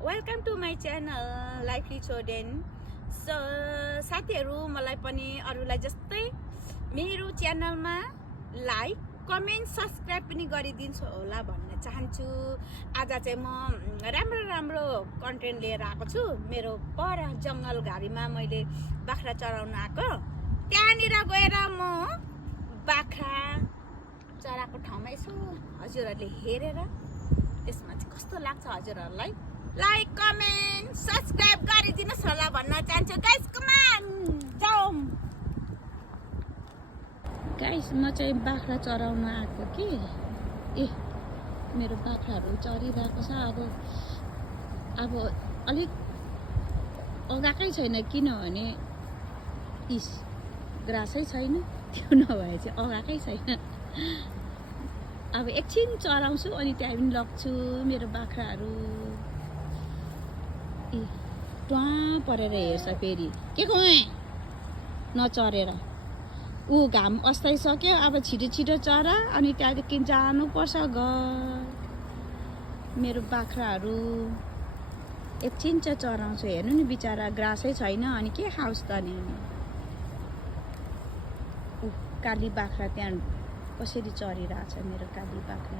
Welcome to my channel लाइफली छोडेन। साथीहरू मलाई पनि अरूलाई जस्तै मेरो च्यानलमा लाइक कमेन्ट सब्सक्राइब पनि गरिदिन्छु होला भन्न चाहन्छु। आज चाहिँ म राम्रो कन्टेन्ट लिएर आएको छु। मेरो पर जङ्गल घारीमा मैले बाख्रा चराउन आएको, त्यहाँनिर गएर म बाख्रा चराको ठाउँमा यसो हजुरहरूले हेरेर त्यसमा चाहिँ कस्तो लाग्छ हजुरहरूलाई लाइक कमेन्ट सब्सक्राइब गरिदिनुहोस् होला भन्न चाहन्छु। गाइस कम अन जाउँ। गाइस म चाहिँ बाख्रा चराउन आएको कि मेरो बाख्राहरू चरिरहेको छ। अब अलिक अगाएकै छैन किनभने ग्रासै छैन, त्यो नभए चाहिँ अगाएकै छैन। अब एकछिन चराउँछु अनि त्यहाँ पनि लग्छु मेरो बाख्राहरू। ट्वा परेर हेर्छ फेरि के को नचरेर ऊ घाम अस्ताइसक्यो। अब छिटो चरा अनि त्यहाँदेखि जानुपर्छ घर। मेरो बाख्राहरू एकछिन चाहिँ चराउँछु, हेर्नु नि बिचरा ग्रासै छैन अनि के खाओस् त नि। काली बाख्रा त्यहाँ कसरी चरिरहेछ मेरो काली बाख्रा।